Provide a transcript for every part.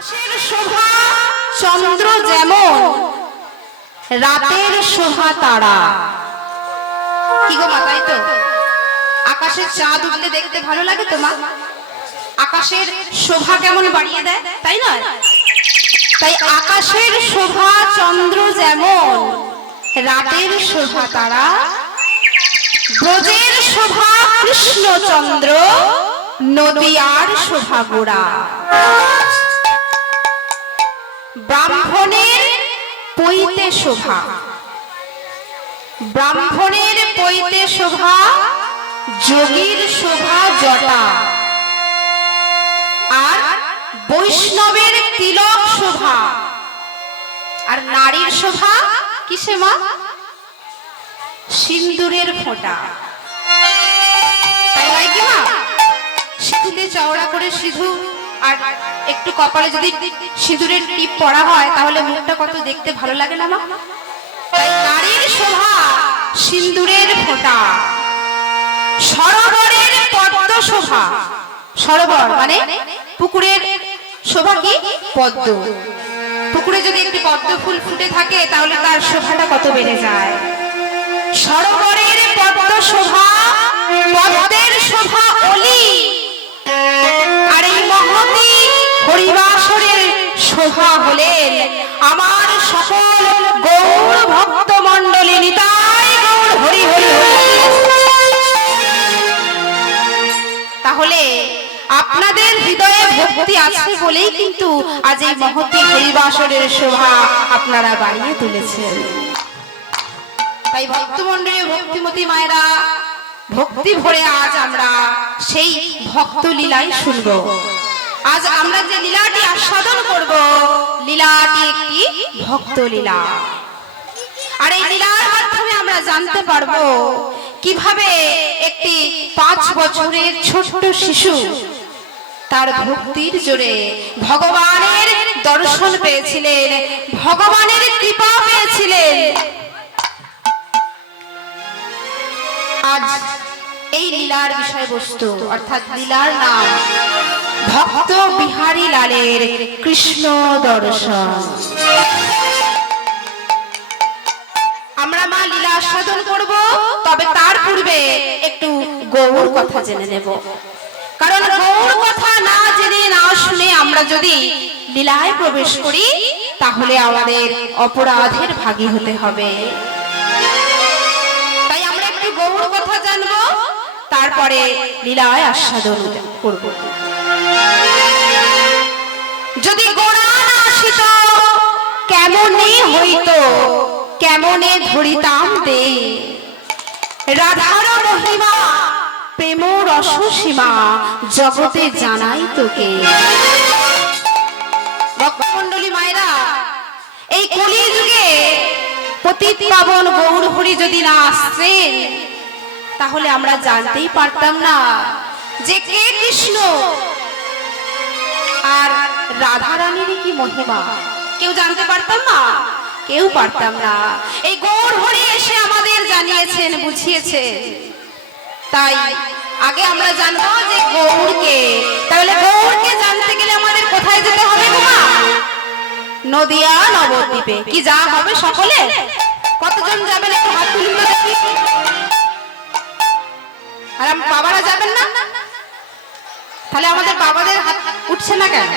আকাশের শোভা চন্দ্র যেমন, রাতের শোভা তারা। কি গো মা, তাই তো? আকাশের চাঁদ উঠলে দেখতে ভালো লাগে তো মা? আকাশের শোভা কেমন বাড়িয়ে দেয়, তাই না? তাই আকাশের শোভা চন্দ্র যেমন, রাতের শোভা তারা, ব্রজের শোভা কৃষ্ণচন্দ্র, নদিয়ার শোভা গোড়া। ব্রাহ্মণের পৈতে শোভা, ব্রাহ্মণের পৈতে শোভা, যোগীর শোভা জটা, আর বৈষ্ণবের তিলক শোভা। আর নারীর শোভা কিসে মা? সিন্দুরের ফোঁটা। তাই হয় কি মা? সিঁথিতে চওড়া করে সিঁধু আর একটু কপালে যদি সিঁদুরের টিপ পরা হয় তাহলে মুখটা কত দেখতে ভালো লাগে না মা? তাই নারীর শোভা সিন্দুরের ফোঁটা। সরোবরের পদ্ম শোভা, সরোবর মানে পুকুরের শোভা কি? পদ্ম। পুকুরে যদি একটি পদ্ম ফুল ফুটে থাকে তাহলে তার শোভাটা কত বেড়ে যায়। সরোবরের পদ্ম শোভা, পদ্মের শোভা অলি। আর এই মহতী হরিবাসরের শোভা হলেন আমার সকল গৌর ভক্ত মণ্ডলী। নিতাই গৌর হরি হরি হরি। তাহলে আপনাদের হৃদয়ে ভক্তি আছে বলেই কিন্তু আজ এই মহতী হরিবাসরের শোভা আপনারা বাড়িয়ে তুলেছেন। তাই ভক্তমণ্ডলী ভক্তিমতী মায়েরা, ভক্তি ভরে আজ আমরা সেই ভক্ত লীলাই শুনব। আজ আমরা যে লীলাটি আস্বাদন করব, লীলাটি একটি ভক্ত লীলা। আর এই লীলার মাধ্যমে আমরা জানতে পারবো কিভাবে একটি 5 বছরের ছোট্ট শিশু তার ভক্তির জোরে ভগবানের দর্শন পেয়েছিলেন, ভগবানের কৃপা পেয়েছিলেন। আজ এই লীলার বিষয়বস্তু অর্থাৎ লীলার নাম ভক্ত বিহারী লালের কৃষ্ণ দর্শন। আমরা মা লীলা আস্বাদন করব, তবে তার পূর্বে একটু গৌর কথা জেনে নেব। কারণ গৌর কথা না জেনে না শুনে আমরা যদি লীলায় প্রবেশ করি তাহলে আমাদের অপরাধের ভাগী হতে হবে। তাই আমরা একটু গৌর কথা জানবো, তারপরে লীলায় আস্বাদন করব। যদি গোড়া না আসিত কেমনে হইতো, কেমনে ধরিতাম দে রাধার মহিমা, প্রেম রস সীমা জগতে জানাই তোকে। ভক্তমণ্ডলী মায়েরা, এই কলি যুগে পতিত পাবন গৌর হরি যদি না আসতেন তাহলে আমরা জানতেই পারতাম না যে কে কৃষ্ণ আর রাধা রানীর কি মহিমা। কেউ জানতে পারতাম না, কেউ পারতাম না। এই গৌর হরি এসে আমাদের জানিয়েছেন, বুঝিয়েছেন। তাই আগে আমরা জানবো যে গৌরকে। তাহলে গৌরকে জানতে গেলে আমাদের কোথায় যেতে হবে গো মা? নদিয়া নবদ্বীপে। কি যা হবে সকলে? কতজন যাবেন একটু হাত তুলুন তো দেখি। আর আমার বাবারা যাবেন না? তাহলে আমাদের বাবাদের হাত উঠছে না কেন?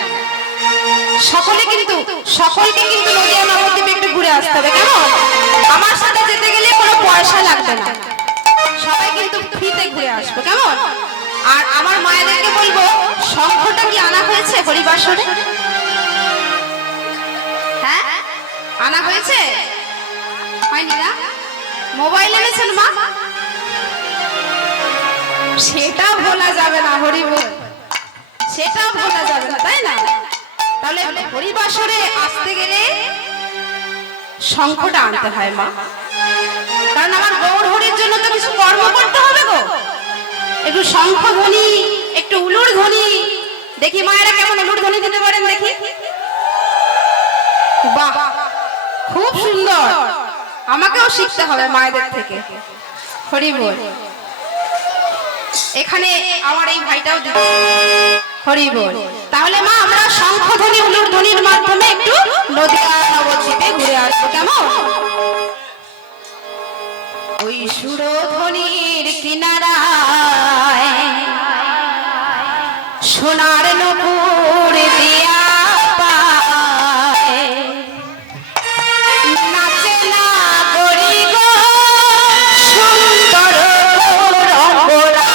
সকলে কিন্তু, সকলকে কিন্তু নদিয়া নবদ্বীপে একটু ঘুরে আসতে হবে, কেমন? আমার সাথে যেতে গেলে কোনো পয়সা লাগবে না, সবাই কিন্তু ফ্রিতে ঘুরে আসবো, কেমন? আর আমার মায়েদেরকে বলবো শঙ্খটা কি আনা হয়েছে হরিবাসরে? হ্যাঁ, আনা হয়েছে? হয়নি না? মোবাইল এনেছেন মা? সেটা ভোলা যাবে না, হরিবল সেটা ভোলা যাবে না, তাই না? তাহলে হরিবাসরে আসতে গেলে শঙ্খটা আনতে হয় মা। কারণ আমার গৌর হরির জন্য তো কিছু কর্ম করতে হবে গো। একটু শঙ্খ ধ্বনি, একটু উলুর ধ্বনি। দেখি মায়েরা কেমন উলুর ধ্বনি দিতে পারেন দেখি। বাহ, খুব সুন্দর। আমাকেও শিখতে হবে মায়েদের থেকে। হরি বল। এখানে আমার এই ভাইটাও দিবে। হরি বল। তাহলে মা আমরা শঙ্খ ধ্বনি উলুর ধ্বনি নদিয়া নবদ্বীপে ঘুরে আসবো, কেমন? ওই সুরধ্বনির কিনারায় সোনার নূপুর দিয়া পায়, নাচে না গরি গো সুন্দর রঙ্গরা।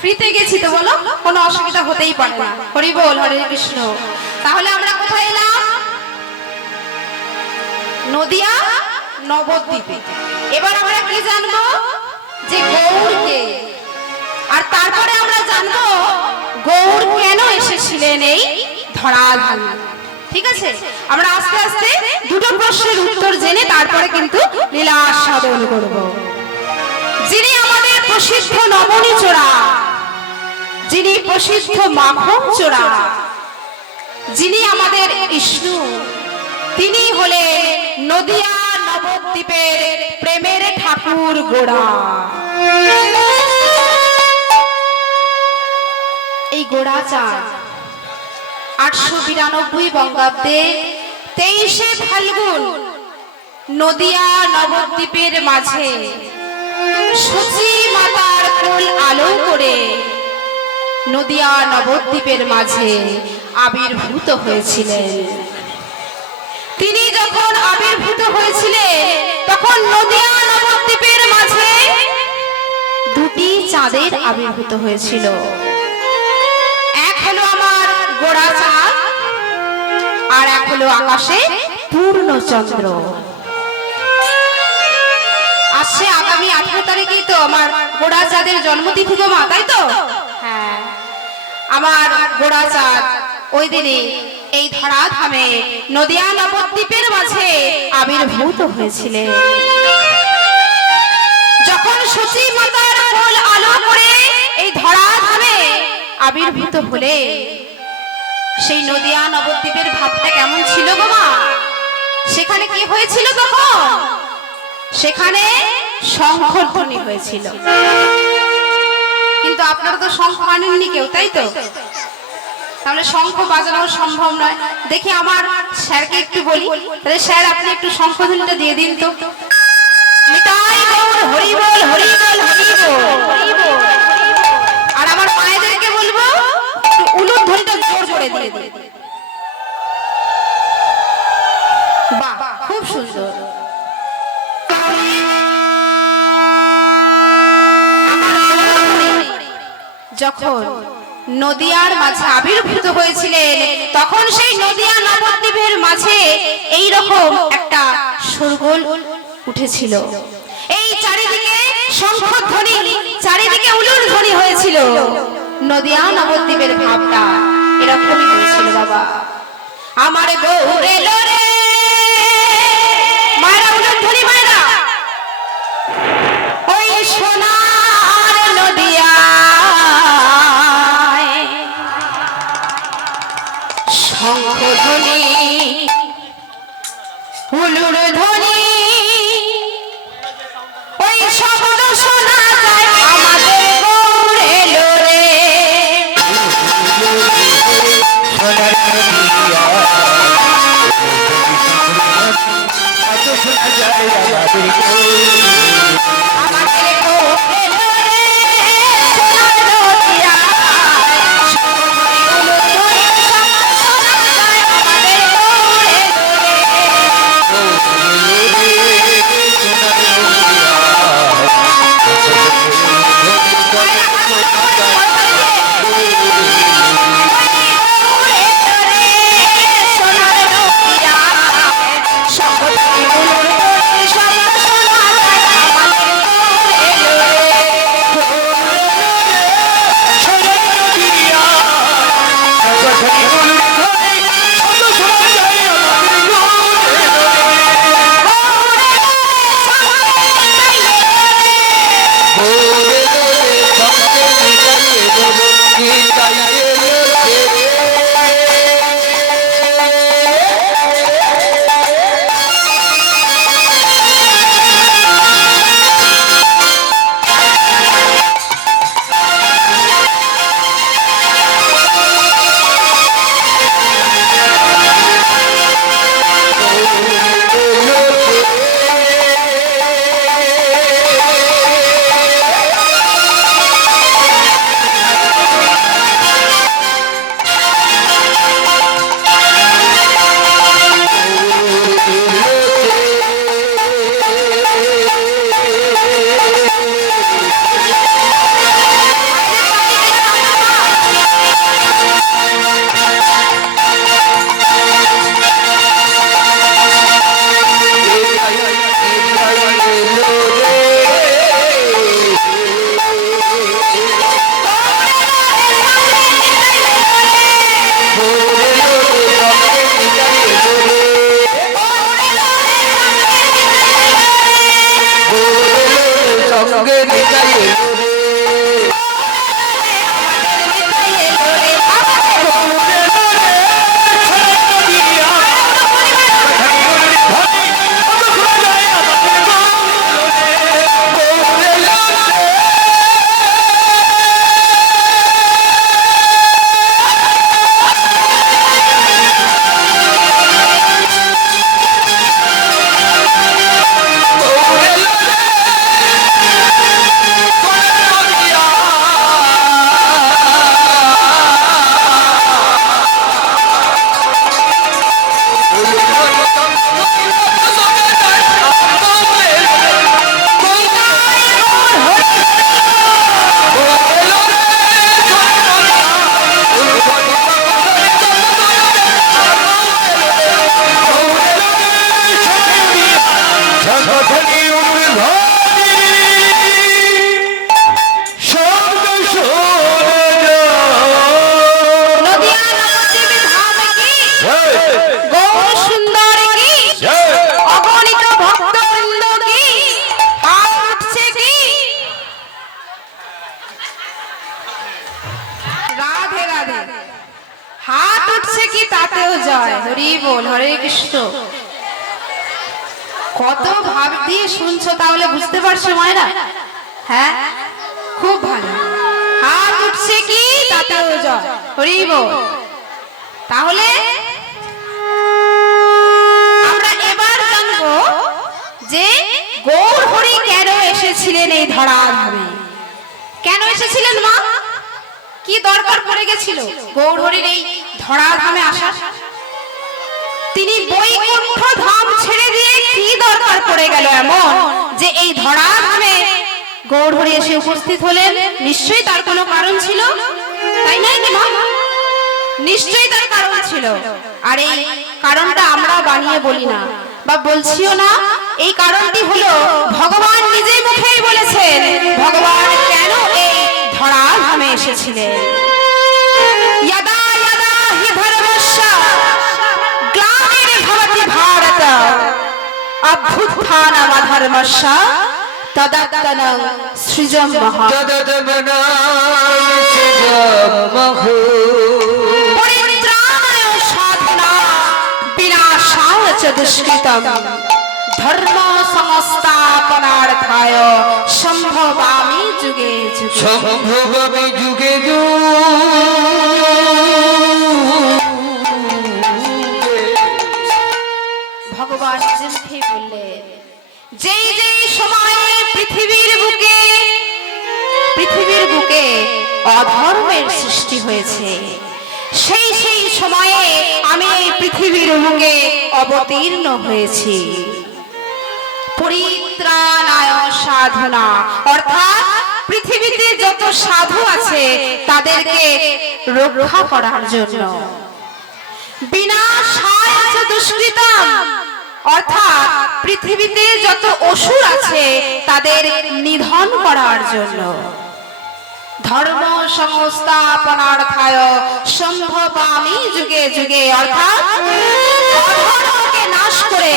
ফ্রিতে গেছি তো, বলো কোনো অসুবিধা হতেই পারে না। হরি বল, হরে কৃষ্ণ। তাহলে আমরা কোথায় এলাম? নদিয়া নবদ্বীপে। এবার আমরা কি জানবো? যে গৌরকে। আর তারপরে আমরা জানবো গৌর কেন এসেছিলেন এই ধরাধামে। ঠিক আছে, আমরা আস্তে আস্তে দুটো প্রশ্নের উত্তর জেনে তারপরে কিন্তু লীলা আস্বাদন করব। যিনি আমাদের প্রসিদ্ধ নবনী চোরা, যিনি প্রসিদ্ধ মাখন চোরা, যিনি আমাদের বিষ্ণু, তিনি হলেন নদিয়া নবদ্বীপের প্রেমের ঠাকুর গোড়া। এই গোড়া চাঁদ 892 বঙ্গাব্দে 23শে ফাল্গুন নদিয়া নবদ্বীপের মাঝে সচী মাতার কোল আলো করে নদিয়া নবদ্বীপের মাঝে আবির্ভূত হয়েছিলেন। তিনি যখন আবির্ভূত হয়েছিলেন তখন নদিয়া নবদ্বীপের মাঝে দুটি চাঁদের আবির্ভূত হয়েছিল। এক হলো আমার গোড়া চাঁদ, আর এক হলো আকাশে পূর্ণচন্দ্র। আসছে আগামী 18 তারিখেই তো আমার গোড়াচাঁদের জন্মতিথি গো মা, তাই তো? হ্যাঁ, আমার গোড়াচাঁদ ওই দিনে এই ধরাধামে নদিয়া নবদ্বীপের মাঝে আবির্ভূত হয়েছিলেন। যখন সূচি মাতার কোল আলো করে এই ধরাধামে আবির্ভূত হলে সেই নদিয়া নবদ্বীপের ভাবটা কেমন ছিল গো মা? সেখানে কি হয়েছিল তখন? সেখানে শঙ্খধ্বনি হয়েছিল। কিন্তু আপনারা তো শঙ্খ আনেননি কেউ, তাই তো? তাহলে শঙ্খ বাজানো সম্ভব নয়। দেখি আমার স্যারকে একটু বলি, তাহলে স্যার আপনি একটু শঙ্খধ্বনিটা দিয়ে দিন তো। নিতাই গৌর হরি বল, হরি বল, হরি বল, হরি বল। আর আমার মায়েদেরকে বলবো একটু উলুর ধ্বনিটা জোর করে দিয়ে দিন। বাহ, খুব সুন্দর। যখন নদিয়ার মাঝে আবির্ভূত হয়েছিলেন তখন সেই নদিয়া নবদ্বীপের মাঝে এই রকম একটা শোরগোল উঠেছিল। এই চারিদিকে শঙ্খধ্বনি, চারিদিকে উলুর ধ্বনি হয়েছিল। নদিয়া নবদ্বীপের ভাবটা এরকমই হয়েছিল বাবা। আমার গৌর এলো রে, মায়েরা উলুর ধ্বনি, মায়েরা ওই সোনার নদিয়া শঙ্খধ্বনি উলুর ধ্বনি ওই শব্দ শোনা যায় আমাদের গৌর এলো রে। আমাদের গৌর এলো রে, সোনার নদিয়া কত ভাব দিয়ে শুনছো, তাহলে বুঝতে পারছো মায়েরা? হ্যাঁ, খুব ভালো। হাত উঠছে কি তাতেও জয়, হরি বল। তাহলে আমরা এবার জানবো যে গৌর হরি কেন এসেছিলেন এই ধরাধামে। কেন এসেছিলেন মা? কি দরকার পড়ে গেছিল গৌর হরির এই ধরাধামে আসার? তিনি বৈকুণ্ঠ ধাম ছেড়ে দিয়ে কি দরকার পড়ে গেল এমন যে এই ধরাধামে গৌর হরি এসে উপস্থিত হলেন? নিশ্চয়ই তার কোনো কারণ ছিল, তাই নাই মা? নিশ্চয়ই তার কারণ ছিল। আর এই কারণটা আমরা বানিয়ে বলি না বা বলছিও না। এই কারণটি হলো ভগবান নিজেই মুখেই বলেছেন ভগবান কেন এই ধরাধামে এসেছিলেন। यदा यदा हि धर्मस्य ग्लानिर्भवति भारत अभ्युत्थानमधर्मस्य तदात्मनं सृजं महः परित्राणाय साधुनां विनाशाय च दुष्कृतं धर्म संस्थापनार्थाय सम्भवामि जुगे जुगे। ভগবান জিনকে বললেন, যেই যেই সময়ে পৃথিবীর বুকে অধর্মের সৃষ্টি হয়েছে, সেই সেই সময়ে আমি এই পৃথিবীর বুকে অবতীর্ণ হয়েছি। পরিত্রাণায় সাধনা, অর্থাৎ পৃথিবীতে যত সাধু আছে তাদেরকে রক্ষা করার জন্য। বিনাশায় চ দুষ্কৃতম, অর্থাৎ পৃথিবীতে যত অসুর আছে তাদের নিধন করার জন্য। ধর্ম সংস্থাপনার্থায় সম্ভবামি যুগে যুগে, অর্থাৎ অধর্মকে নাশ করে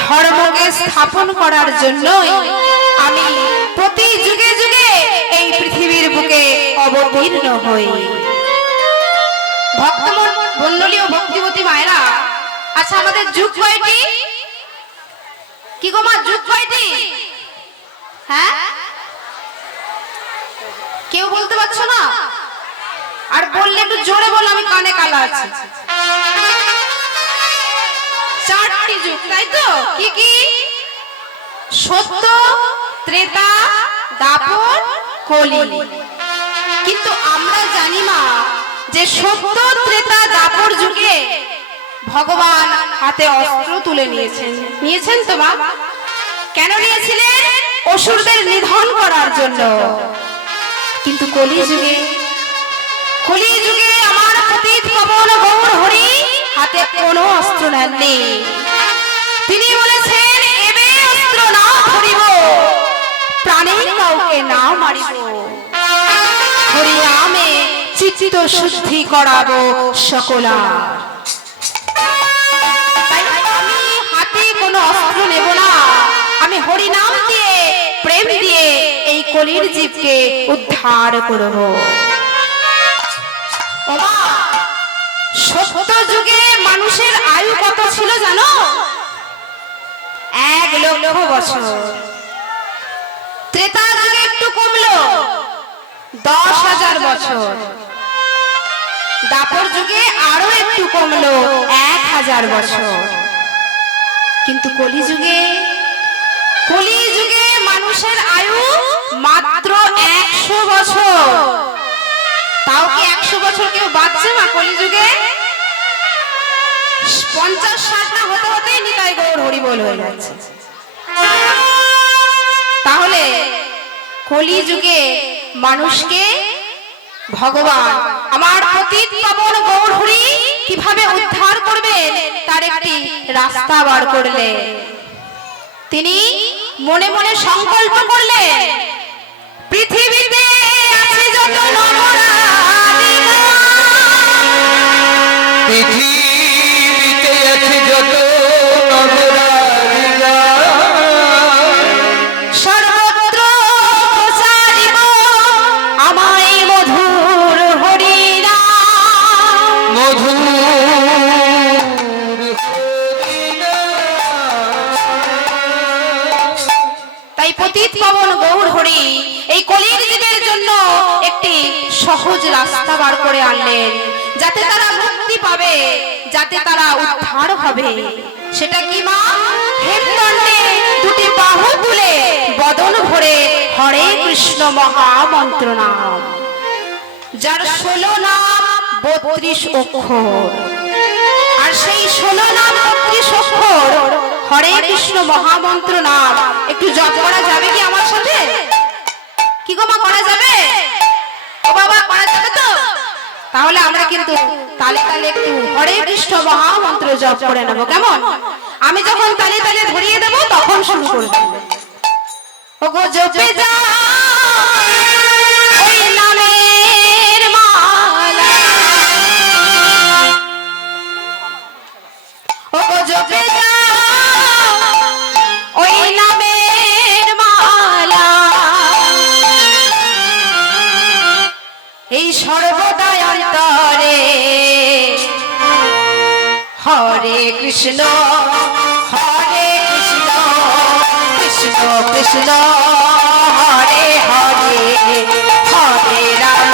ধর্মকে স্থাপন করার জন্যই আমি প্রতি যুগে যুগে এই পৃথিবীর বুকে অবতীর্ণ হই। ভক্তমণ্ডলী ও ভক্তিবতী মায়েরা, আচ্ছা আমাদের যুগ কয়টি? কি গো মা, যুগ কয়টি? হ্যাঁ, কেউ বলতে পারছো না? আর বললে একটু জোরে বলো, আমি কানে কালা আছি। 4টি যুগ, তাই তো? কি কি? সত্য, ত্রেতা, দাপর, কলি। কিন্তু আমরা জানি মা যে সত্য, ত্রেতা, দাপর যুগে ভগবান হাতে অস্ত্র তুলে নিয়েছেন তো মা? কেন নিয়েছিলেন? অসুরদের নিধন করার জন্য। কিন্তু কলি যুগে আমার পতিত পাবন গৌর হরি হাতে কোনো অস্ত্র নেননি। তিনি বলেছেন, এবে অস্ত্র না ধরিব, প্রাণে কাউকে না মারিব, হরি নামে চিত্ত শুদ্ধি করাবো সকলার। আমি হাতে কোনো অস্ত্র নেব না, আমি হরি নাম দিয়ে, প্রেম দিয়ে এই কলির জীবকে উদ্ধার করব। সত্য যুগে মানুষের আয়ু কত ছিল জানো? 1 লক্ষ বছর। ত্রেতা যুগে একটু কমলো, 10,000 বছর। দাপর যুগে আরো একটু কমলো, 1,000 বছর। কিন্তু কলি যুগে মানুষের আয়ু মাত্র 100 বছর। তাও কি 100 বছর কেউ বাঁচছে না কলি যুগে? 50-60 না হতে হতেই নিতাই গৌর হরি বল হয়ে যাচ্ছে। তাহলে কলি যুগে মানুষকে ভগবান আমার পতিত পাবন গৌর হরি কিভাবে উদ্ধার করবেন তার একটি রাস্তা বার করলেন। তিনি মনে মনে সংকল্প করলেন, পৃথিবীতে আছে যত নরনারীগণ, পৃথিবীতে আছে যত সর্বত্র প্রচারিব আমায় মধুর হরিনাম। মধুর তাই পতিত পাবন গৌর হরি এই কলির জীবের জন্য একটি সহজ রাস্তা বার করে আনলেন, যাতে তারা মুক্তি পাবে, যাতে তারা উদ্ধার হবে। সেটা কি মা? হেমদণ্ডে দুটি বাহু তুলে বদন ভরে হরে কৃষ্ণ মহামন্ত্র নাম, যার 16 নাম 32 অক্ষর। আর সেই 16 নাম 32 অক্ষর হরে কৃষ্ণ মহামন্ত্র নাম একটু জপ করা যাবে কি আমার সাথে? কি গো মা, করা যাবে? ও বাবা, করা যাবে তো? তাহলে আমরা কিন্তু তালে তালে একটু হরে কৃষ্ণ মহামন্ত্র জপ করে নেব, কেমন? আমি যখন তালে তালে ধরিয়ে দেব তখন শুরু করব। ওগো জপে যা ওই নামের মালা, ওগো জপে যা ওই নামের মালা, এই সর্বদাই অন্তরে হরে কৃষ্ণ কৃষ্ণ কৃষ্ণ হরে হরে, হরে রাম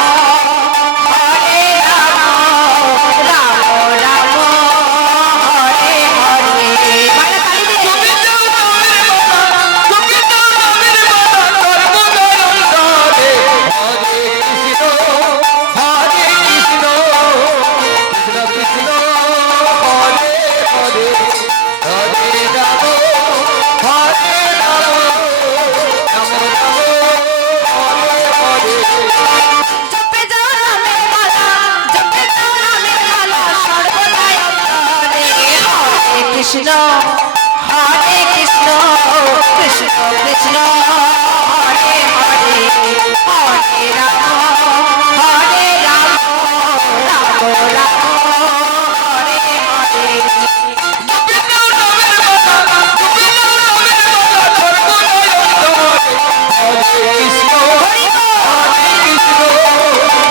রাম রাম হরে হরে। মালা তালি দিয়ে। জপে যাও নামের মালা, জপে যাও নামের মালা, সর্বদাই অন্তরে হরে কৃষ্ণ কৃষ্ণ কৃষ্ণ হরে হরে, হরে রাম রাম রাম হরে হরে।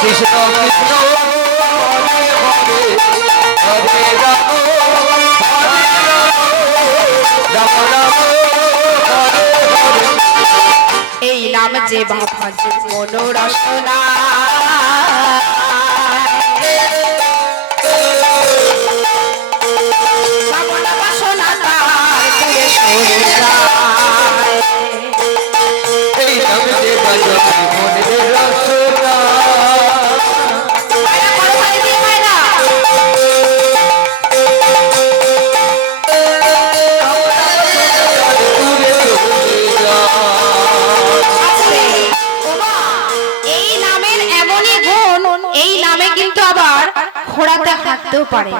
কৃষ্ণ কৃষ্ণ হরে হরে, হরে রাম রাম রাম হরে হরে। এই নাম যে বাবা যে মনোরসনা, বাবনা বাসনা তার দূরে সরে যায়। এই নাম যে বাজে মনের রসনা, পায়রা করো, পায়ে দিয়ে পায়রা। দূরে চলে যায়। আছে। ওমা, এই নামের এমনই গুণ, এই নামে কিন্তু আবার ঘোড়াতে হাঁটতেও পারে।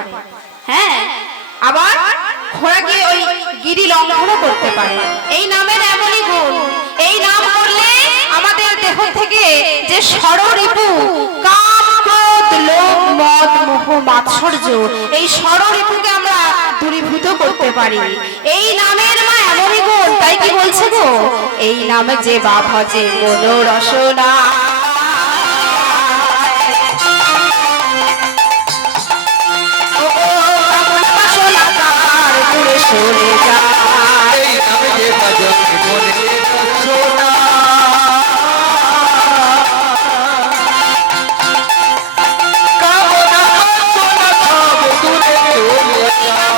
হ্যাঁ, আবার ঘোড়াকে ওই গিরি লঙ্ঘনও করতে পারে। এই নামের এমনই গুণ, এই নাম করলে আমাদের দেহ থেকে যে ষড়রিপু কাম ক্রোধ লোভ মদ মোহ মাৎসর্য, এই ষড়রিপুকে আমরা দূরীভূত করতে পারি। এই নামের মা এমনই গুণ, তাই কি বলছে গো? এই নামে যে বাবা যে মনোরসনা, বাসনা তার দূরে সরে যায়। এই নাম যে বাজে মনের রসনা, কামনা বাসনা সব দূরে চলে যায়।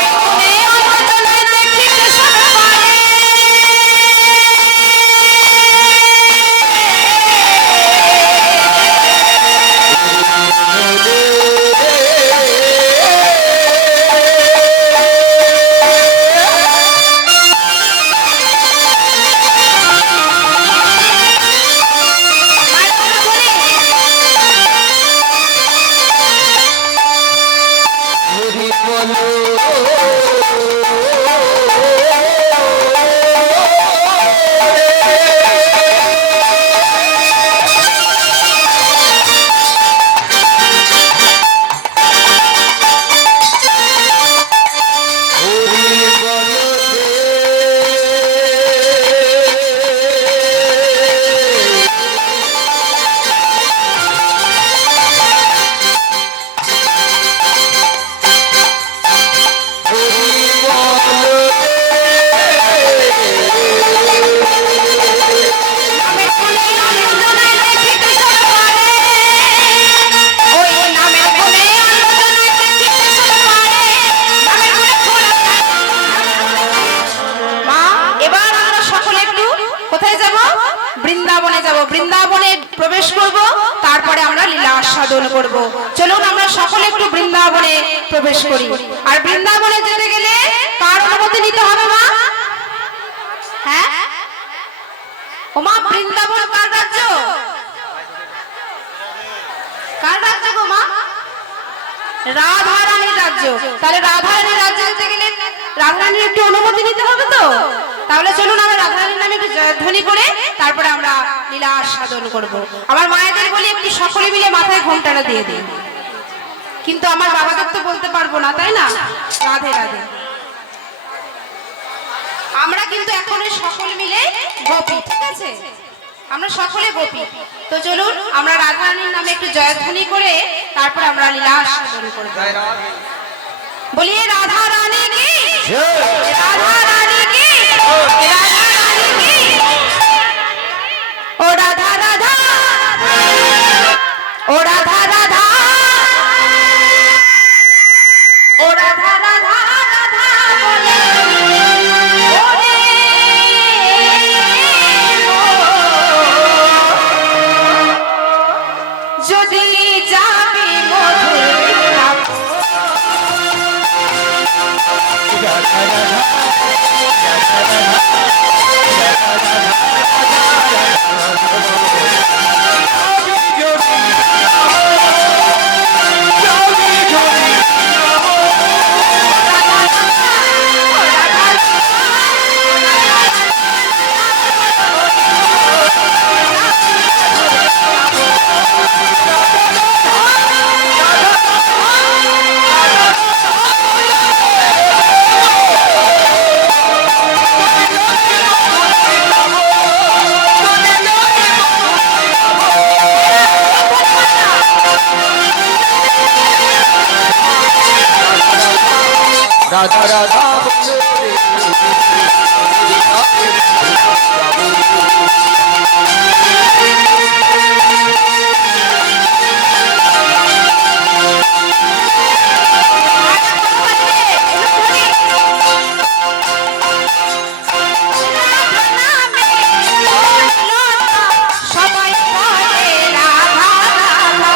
বৃন্দাবনে যাব, বৃন্দাবনে প্রবেশ করব, তারপরে আমরা লীলা আস্বাদন করব। চলুন আমরা সকলে একটু বৃন্দাবনে প্রবেশ করি। আর বৃন্দাবনে যেতে গেলে কার অনুমতি নিতে হবে মা? হ্যাঁ ও মা, বৃন্দাবন কার রাজ্য? কার রাজ্য গো মা? রাধা রানীর রাজ্য। তাহলে রাধা রানীর রাজ্যে যেতে গেলে রাধা রানীর একটু অনুমতি নিতে হবে তো। তাহলে চলুন আমরা রাধা রানীর নামে একটু জয়ধ্বনি করে তারপরে আমরা লীলা আস্বাদন করব। আমার মায়েদের বলি একটু সকলে মিলে মাথায় ঘোমটাটা দিয়ে দিন, কিন্তু আমার বাবাদের তো বলতে পারবো না, তাই না? রাধে রাধে। আমরা কিন্তু এখন সকলে মিলে গোপী, ঠিক আছে? আমরা সকলে গোপী। তো চলুন আমরা রাধা রানীর নামে একটু জয়ধ্বনি করে তারপর আমরা লীলা আস্বাদন করব। বলিয়ে রাধা রানী কি, রাধা রানী কি, রাধা রানী কি। ও রাধা রাধা, ও রাধা রাধা, ও রাধা রাধা রাধা বলে ওরে যদি যাবি মধুর রাধা রাধা সবাই বলে রাধা রাধা।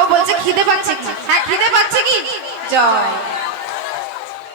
ও বলছে খিদে পাচ্ছে কি? হ্যাঁ খিদে পাচ্ছে কি? জয়